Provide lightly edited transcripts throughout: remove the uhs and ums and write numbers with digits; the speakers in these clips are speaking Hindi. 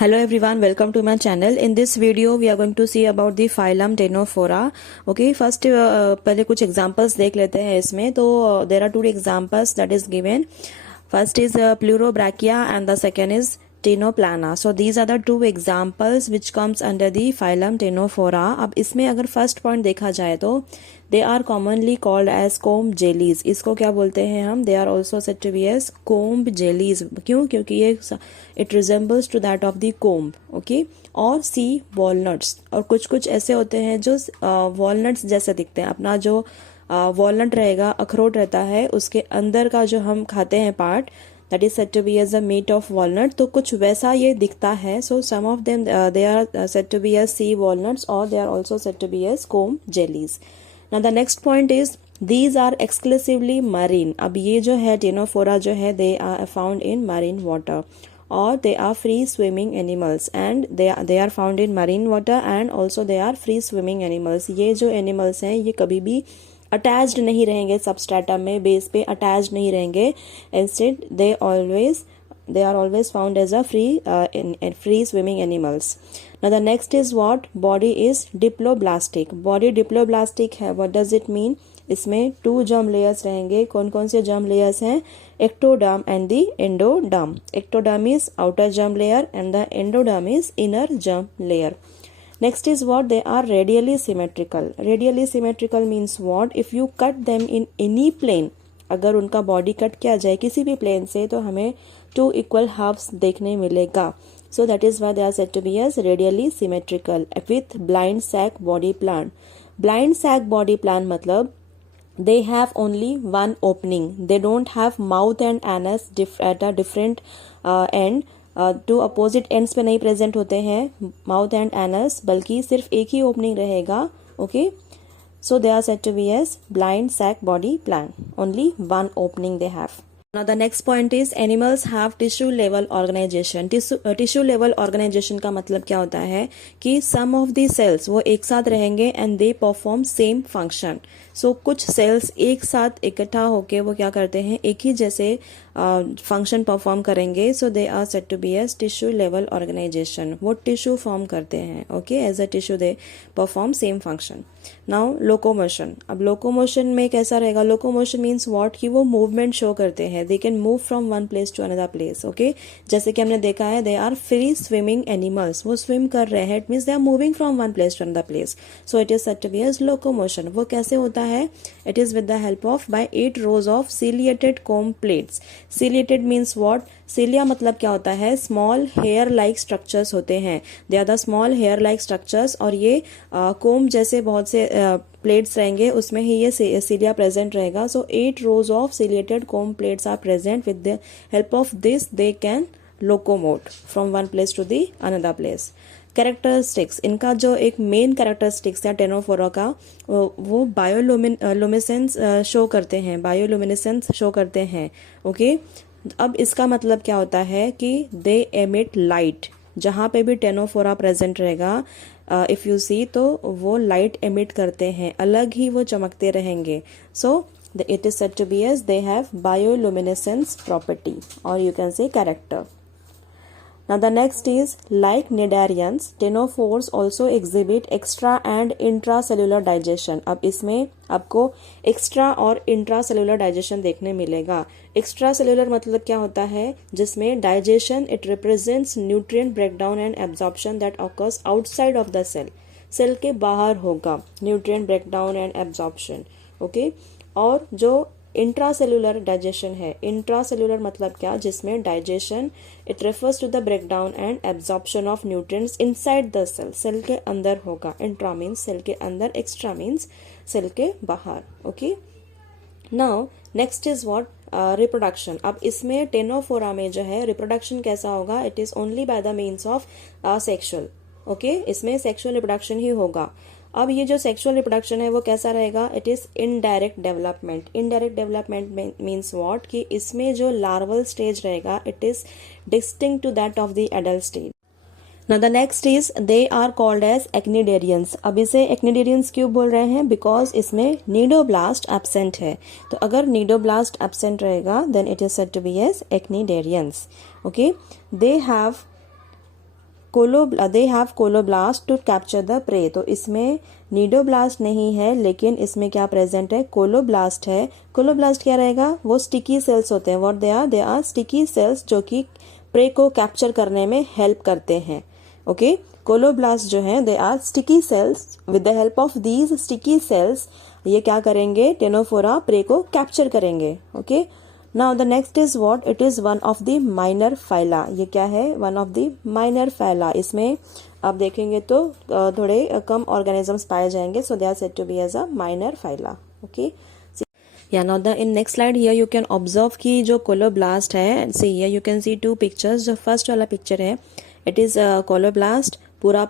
Hello everyone, welcome to my channel. In this video we are going to see about the phylum Ctenophora. Okay, first पहले कुछ examples देख लेते हैं इसमें. तो there are two examples that is given. First is Pleurobrachia and the second is Ctenoplana. So these are the two examples which comes under the phylum Ctenophora. अब इसमें अगर first point देखा जाए तो they are commonly called as comb jellies. इसको क्या बोलते हैं हम? They are also said to be as comb jellies. क्यों? क्योंकि ये it resembles to that of the comb. Okay? और C walnuts. और कुछ कुछ ऐसे होते हैं जो walnuts जैसे दिखते हैं. अपना जो वॉलनट रहेगा, अखरोट रहता है, उसके अंदर का जो हम खाते हैं part that is said to be as a meat of walnut. तो कुछ वैसा ये दिखता है. So some of them they are said to be as sea walnuts or they are also said to be as comb jellies. Now the next point is these are exclusively marine. अब ये जो है टेनोफोरा जो है they are found in marine water or they are free swimming animals and they are found in marine water and also they are free swimming animals. ये जो animals हैं ये कभी भी अटैच्ड नहीं रहेंगे सबस्ट्रेटा में, बेस पे अटैच्ड नहीं रहेंगे. Instead they are always found as a free swimming animals. Now the next is what? Body is diploblastic. Body diploblastic है. What does it mean? इसमें 2 जर्म लेयर्स रहेंगे. कौन कौन से जर्म लेयर्स हैं? Ectoderm and the endoderm. Ectoderm is outer germ layer and the endoderm is inner germ layer. Next is what? They are radially symmetrical. Radially symmetrical means what? If you cut them in any plane, अगर उनका बॉडी कट किया जाए किसी भी प्लेन से तो हमें 2 equal halves देखने मिलेगा. So that is why they are said to be as radially symmetrical with blind sac body plan. Blind sac body plan मतलब they have only one opening. They don't have mouth and anus at a different end. Two opposite ends पे नहीं प्रेजेंट होते हैं माउथ एंड एनस, बल्कि सिर्फ एक ही ओपनिंग रहेगा. Okay, so they are said to be as blind sac body plan. Only one opening they have. Now the next point is animals have tissue level organization. Tissue level organization का मतलब क्या होता है कि some of the cells वो एक साथ रहेंगे and they perform same function. So कुछ cells एक साथ इकट्ठा होके वो क्या करते हैं, एक ही जैसे फंक्शन परफॉर्म करेंगे. So they are said to be as tissue level organisation. वो टिश्यू फॉर्म करते हैं. Okay, as a tissue they perform same function. Now locomotion. अब लोकोमोशन में कैसा रहेगा? Locomotion means what? कि वो मूवमेंट शो करते हैं. They can move from one place to another place. Okay, जैसे कि हमने देखा है they are free swimming animals. वो स्विम कर रहे हैं, it means they are moving from one place to another place. So it is said to be as locomotion. वो कैसे होता है? It is with the help of by 8 rows of ciliated comb plates. Ciliated means what? Cilia मतलब क्या होता है? स्मॉल हेयर लाइक स्ट्रक्चर्स होते हैं. They are the small hair like structures और ये कोम जैसे बहुत से प्लेट्स रहेंगे, उसमें ही ये सिलिया प्रेजेंट रहेगा. So 8 rows of ciliated comb plates are present. With the help of this they can locomote from one place to the another place. Characteristics, इनका जो एक मेन कैरेक्टरिस्टिक्स है टेनोफोरा का, वो बायोलुमिनेसेंस शो करते हैं. बायोलुमिनेसेंस शो करते हैं. ओके, अब इसका मतलब क्या होता है कि दे एमिट लाइट. जहाँ पे भी टेनोफोरा प्रेजेंट रहेगा इफ यू सी तो वो लाइट एमिट करते हैं, अलग ही वो चमकते रहेंगे. So it is said to be as they have bioluminescence property और you can say character. Now the next is like cnidarians, ctenophores also exhibit extra and intracellular digestion. अब इसमें आपको एक्स्ट्रा और इंट्रासेलुलर डाइजेशन देखने मिलेगा. एक्स्ट्रा सेलुलर मतलब क्या होता है? जिसमें digestion it represents nutrient breakdown and absorption that occurs outside of the cell. Cell के बाहर होगा nutrient breakdown and absorption. Okay, और जो इंट्रासेलुलर डाइजेशन है, इंट्रासेलुलर मतलब क्या? जिसमें digestion it refers to the breakdown and absorption of nutrients inside the cell. Cell के अंदर होगा. इंट्रा मीन्स सेल के अंदर, एक्स्ट्रा मीन्स सेल के बाहर. Okay, now next is what? Reproduction. अब इसमें टेनोफोरा में जो है रिप्रोडक्शन कैसा होगा? It is only by the means of sexual. Okay, इसमें सेक्सुअल रिप्रोडक्शन ही होगा. अब ये जो सेक्सुअल रिप्रोडक्शन है वो कैसा रहेगा? It is indirect development. Indirect development means what? कि इसमें जो लार्वल स्टेज रहेगा it is distinct to that of the adult stage. Now the next is they are called as acnidarians. अब इसे एक्निडेरियंस क्यों बोल रहे हैं? बिकॉज इसमें नीडोब्लास्ट एब्सेंट है. तो अगर नीडोब्लास्ट एब्सेंट रहेगा then it is said to be as acnidarians. Okay, they have they have colloblast to capture the prey. तो इसमें नीडोब्लास्ट नहीं है, लेकिन इसमें क्या प्रेजेंट है, कोलोब्लास्ट है। कोलोब्लास्ट क्या रहेगा, वो स्टिकी सेल्स होते हैं। What they are sticky cells जो कि प्रे को कैप्चर करने में हेल्प करते हैं। ओके, कोलोब्लास्ट जो है they are sticky cells. With the help of these sticky cells ये क्या करेंगे, टेनोफोरा प्रे को कैप्चर करेंगे। Okay, now the next is what, it is one of the minor phyla. ये क्या है, one of the minor phyla. इसमें आप देखेंगे तो थोड़े कम ऑर्गेनिजम्स पाए जाएंगे, so they are said to be as a minor phyla. Okay, या now the in next slide here you can observe कि जो कोलोब्लास्ट है, see here you can see two pictures. जो फर्स्ट वाला पिक्चर है इट इज कोलोब्लास्ट, पूरा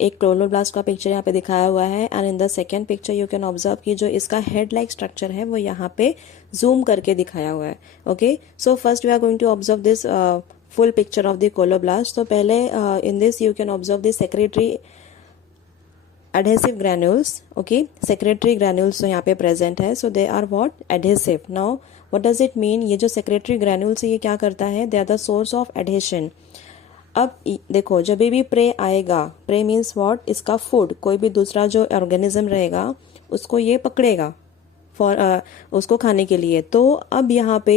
एक क्लोरोब्लास्ट का पिक्चर यहाँ पे दिखाया हुआ है। And in the second picture you can observe कि जो इसका हेड लाइक स्ट्रक्चर है वो यहाँ पे जूम करके दिखाया हुआ है। Okay, so first we are going to observe this full picture of the colloblast. तो पहले in this you can observe the secretory adhesive granules. Okay, secretory granules तो यहाँ पे present है, so they are what, adhesive. Now what does it mean, ये जो secretory granules है ये क्या करता है, they are the source of adhesion. अब देखो जब भी प्रे आएगा, प्रे मीन्स व्हाट, इसका फूड, कोई भी दूसरा जो ऑर्गेनिज्म रहेगा उसको ये पकड़ेगा फॉर उसको खाने के लिए। तो अब यहाँ पे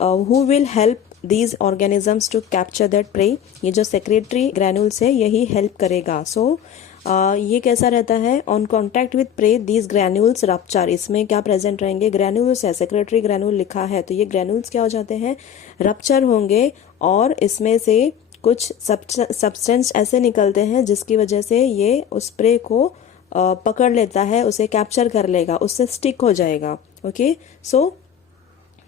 who will help these organisms to capture that prey, ये जो सेक्रेटरी ग्रैन्यूल्स है यही हेल्प करेगा। सो ये कैसा रहता है, on contact with prey these granules rupture. इसमें क्या प्रेजेंट रहेंगे, ग्रैन्यूल्स है, सेक्रेटरी ग्रैन्यूल लिखा है, तो ये ग्रैन्यूल्स क्या हो जाते हैं, रप्चर होंगे और इसमें से कुछ सब्सटेंस ऐसे निकलते हैं जिसकी वजह से ये उस प्रे को पकड़ लेता है, उसे कैप्चर कर लेगा, उससे स्टिक हो जाएगा। Okay, so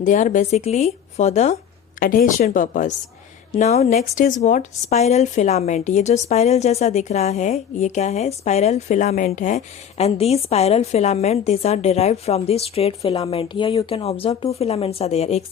they are basically for the adhesion purpose. Now next is what, spiral filament. ये जो स्पाइरल जैसा दिख रहा है ये क्या है, स्पाइरल फिलामेंट है। And these spiral filament this are derived from the straight filament. Here you can observe two filaments are there, एक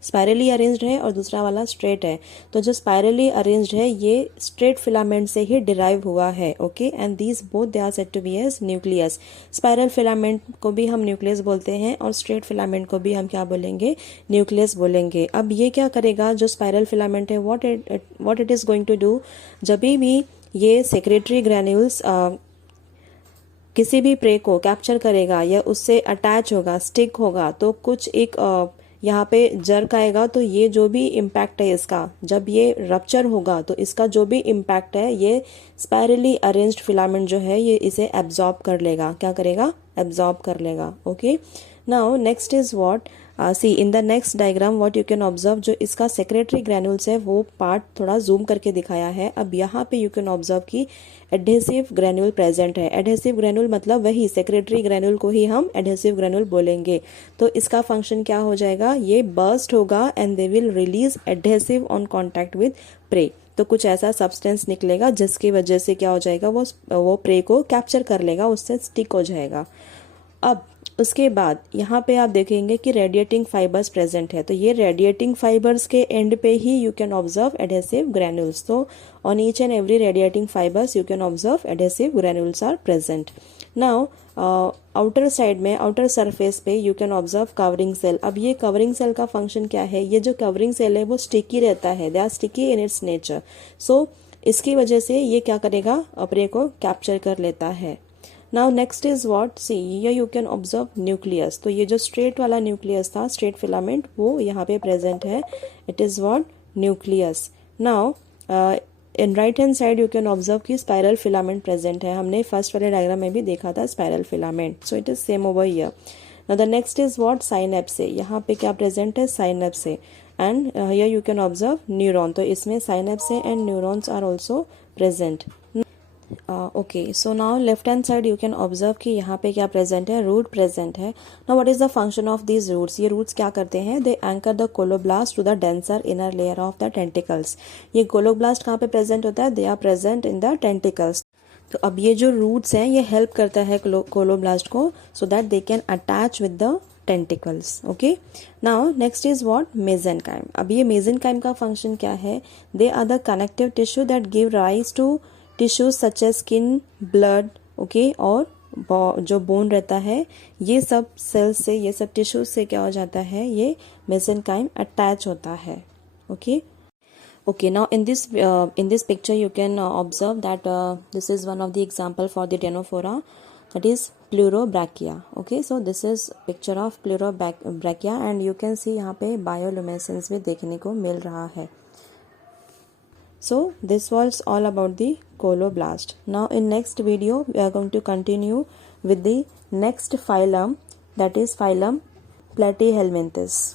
स्पाइरली अरेंज्ड है और दूसरा वाला स्ट्रेट है। तो जो स्पाइरली अरेंज्ड है ये स्ट्रेट फिलामेंट से ही डिराइव हुआ है। Okay, and these both they are said to be as nucleus. Spiral filament को भी हम न्यूक्लियस बोलते हैं और स्ट्रेट फिलामेंट को भी हम क्या बोलेंगे, न्यूक्लियस बोलेंगे। अब ये क्या करेगा, जो स्पाइरल फिलामेंट है what it is going to do, जब भी ये सेक्रेटरी ग्रैन्यूल्स किसी भी प्रे को कैप्चर करेगा या उससे अटैच होगा, स्टिक होगा, तो कुछ एक यहाँ पे जर्क आएगा, तो ये जो भी इम्पैक्ट है इसका, जब ये रप्चर होगा तो इसका जो भी इम्पैक्ट है ये स्पाइरली अरेंज्ड फिलामेंट जो है ये इसे एब्जॉर्ब कर लेगा। क्या करेगा, एब्जॉर्ब कर लेगा। Okay, now next is what, see in the next diagram what you can observe, जो इसका सेक्रेटरी ग्रैन्यूल्स है वो पार्ट थोड़ा जूम करके दिखाया है। अब यहाँ पे यू कैन ऑब्जर्व कि एडहेसिव ग्रैन्यूल प्रेजेंट है। एडहेसिव ग्रैन्यूल मतलब वही सेक्रेटरी ग्रैन्यूल को ही हम एडहेसिव ग्रैन्यूल बोलेंगे। तो इसका फंक्शन क्या हो जाएगा, ये बर्स्ट होगा and they will release adhesive on contact with prey. तो कुछ ऐसा सब्सटेंस निकलेगा जिसकी वजह से क्या हो जाएगा, वो प्रे को कैप्चर कर लेगा, उससे स्टिक हो जाएगा। अब उसके बाद यहाँ पे आप देखेंगे कि रेडिएटिंग फाइबर्स प्रेजेंट है। तो ये रेडिएटिंग फाइबर्स के एंड पे ही you can observe adhesive granules. तो on each end every radiating fibres you can observe adhesive granules are present. Now outer side में, आउटर सरफेस पे you can observe covering cell. अब ये कवरिंग सेल का फंक्शन क्या है, ये जो कवरिंग सेल है वो स्टिकी रहता है, they are sticky in its nature. So इसकी वजह से ये क्या करेगा, प्रे को कैप्चर कर लेता है। Now next is what, C here you can observe nucleus. तो ये जो स्ट्रेट वाला न्यूक्लियस था, स्ट्रेट फिलामेंट, वो यहाँ पे प्रेजेंट है, it is what, nucleus. Now in right hand side you can observe कि स्पाइरल फिलामेंट प्रेजेंट है। हमने फर्स्ट वाले डायग्राम में भी देखा था spiral filament, so it is same over here. Now the next is what, synapse. यहाँ पे क्या प्रेजेंट है, synapse. And here you can observe neuron. तो इसमें synapse and neurons are also present. Okay, so now left hand side you can observe कि यहाँ पे क्या प्रेजेंट है, रूट प्रेजेंट है। Now what is the function of these roots, ये रूट्स क्या करते हैं, they anchor the colloblast to the denser inner layer of the tentacles. ये कोलोब्लास्ट कहाँ पे प्रेजेंट होता है, they are present in the tentacles. तो अब ये जो रूट्स हैं ये हेल्प करता है कोलोब्लास्ट को, so that they can attach with the tentacles. Okay, now next is what, mesenchyme. अब ये मेसेनकाइम का फंक्शन क्या है, they are the connective tissue that give rise to tissues such as skin, blood, okay, और जो बोन रहता है, ये सब सेल्स से, ये सब टिश्यूज से क्या हो जाता है, ये मेसेनकाइम अटैच होता है। Okay, Okay, now in this picture you can observe that this is one of the example for the Ctenophora, that is pleurobrachia. Okay, so this is picture of pleurobrachia and you can see यहाँ पे bioluminescence भी देखने को मिल रहा है. So this was all about the coloblast. Now in next video we are going to continue with the next phylum, that is phylum Platyhelminthes.